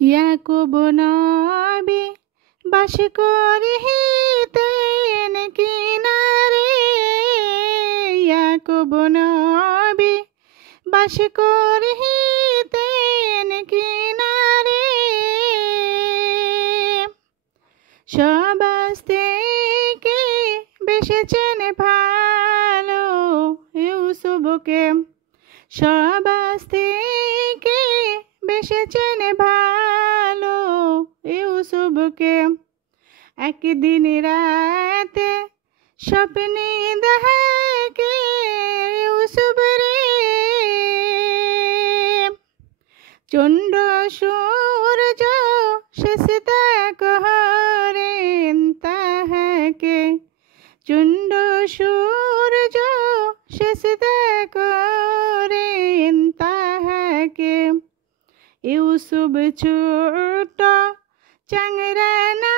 ইয়াকুব নবী বাস করিতেন কিনারে, ইয়াকুব নবী বাস করিতেন কিনারে। সবাস থেকে বেসেছেন ভালো ইউসুফকে, সবাস থেকে বেসেছেন ভালো ইউসুফকে। একদিন রাতে স্বপ্নে দেখে ইউসুফ রে, চন্দ্র সূর্য সেজদা করেন তাহাকে, চন্দ্র সূর্য সেজদা করেন তাহাকে। ইউসুফ ছোট চাংরা না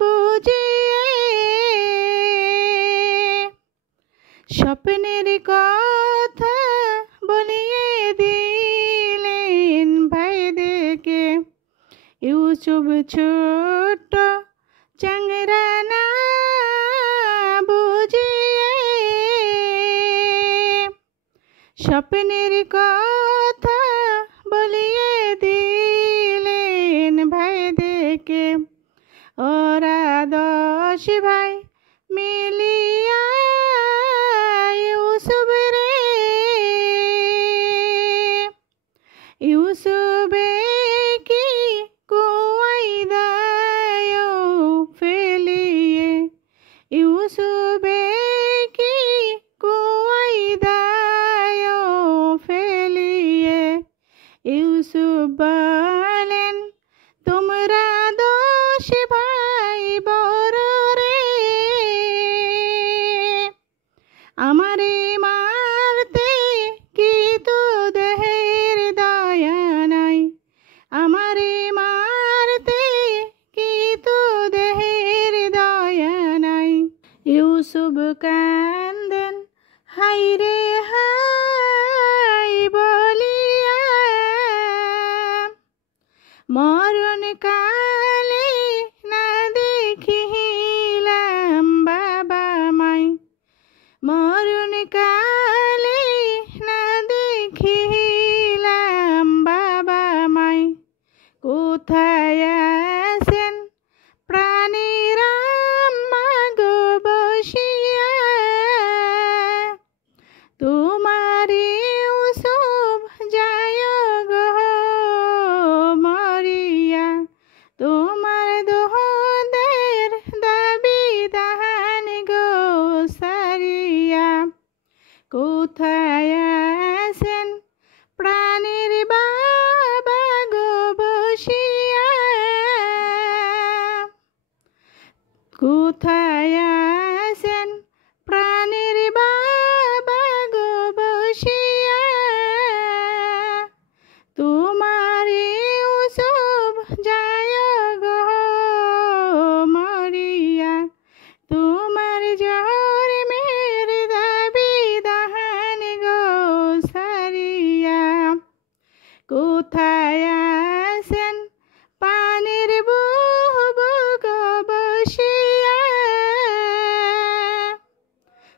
বুঝিয়ে স্বপ্নের কথা বলিয়ে দিলেন ভাইদেরকে। ইউসুফ ছোট চাংরা না বুঝিয়ে স্বপ্নের কথা বলিয়ে দিলেন ভাইদেরকে। ওরা 10 ভাই মিলিয়া ইউসুফ রে, ইউসুফে কি কুয়ায় দায় ফেলিয়ে, ইউসুফে কি কুয়ায় দায় ফেলিয়ে। ইউসুফ বলেন তোমরা 10 ভাই বড় রে, আমারে মারতে কি তো দেহের দয়া নাই, আমারে মারতে কি তো দেহের দয়া নাই। ইউসুফ কান্দেন হাই রে হাই বলিয়া, মরণ কালে না দেখিলাম বাবা মাই, মরণ কালে না দেখিলাম বাবা মাই। কোথায় আছেন প্রাণের আম্মা গো বসিয়া, তোমার ইউসুফ যায় গো মরিয়া, তোমার দোহদের দাবি দাহান গো সারিয়া। কোথায় আছেন প্রাণের বাবা গো বসিয়া, কোথায় আছেন প্রাণের বাবা গো বসিয়া। তোমার ইউসুফ যায় গো মরিয়া, তোমার জন্মের দাবি দাহান গো সারিয়া। কোথায় আছেন পানির বুবু গো বসিয়া,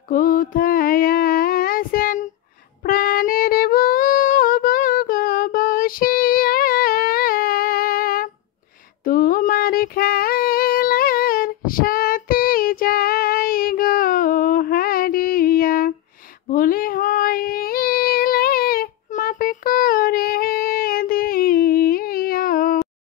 কোথায় আছেন প্রাণের বুবু গো বসিয়া। তোমার খেলার সাথে যাই গো হারিয়া, ভুলে